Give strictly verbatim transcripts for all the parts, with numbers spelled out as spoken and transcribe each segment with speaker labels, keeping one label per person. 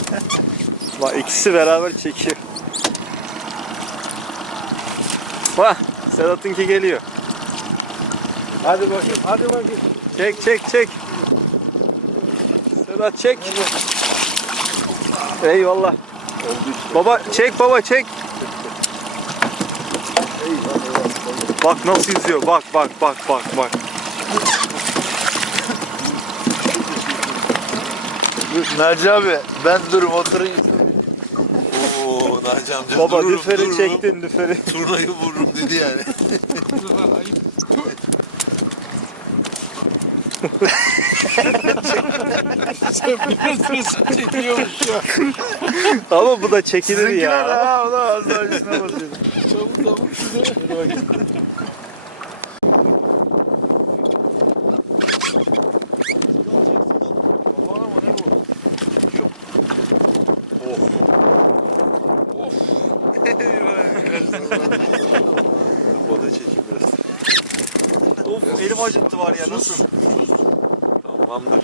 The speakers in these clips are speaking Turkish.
Speaker 1: Bak ikisi beraber çekiyor. Bak Sedat'ınki geliyor.
Speaker 2: Hadi bakayım, hadi bakayım.
Speaker 1: Çek çek çek. Sedat çek. Eyvallah. Baba çek baba çek. Bak nasıl yüzüyor. Bak bak bak bak bak.
Speaker 2: Naci abi, ben durum oturayım.
Speaker 3: Oo Naci amca
Speaker 1: Baba
Speaker 3: dururum,
Speaker 1: lüferi
Speaker 3: dururum.
Speaker 1: çektin lüferi.
Speaker 3: Turnayı vururum dedi yani.
Speaker 2: Sen biliyorsun çekiyormuş ya.
Speaker 1: Ama bu da çekilir
Speaker 2: Sizinkiler
Speaker 1: ya.
Speaker 2: ha, o da az daha üstüne basıyor.
Speaker 3: Çabuk çabuk şuraya.
Speaker 1: Balığı çekeyim biraz. Of elim acıttı var ya nasıl? Tamamdır.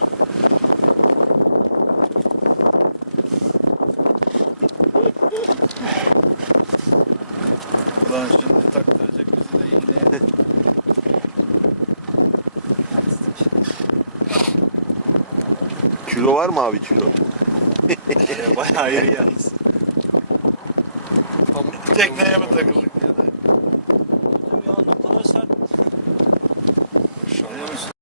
Speaker 2: Ulan şimdi taktıracak bizi de iğneye.
Speaker 3: Kilo var mı abi kilo?
Speaker 1: Bayağı iyi yalnız.
Speaker 2: Tekneye mi takıldık diye de.
Speaker 1: Ya ne kadar sert.
Speaker 2: Maşallah.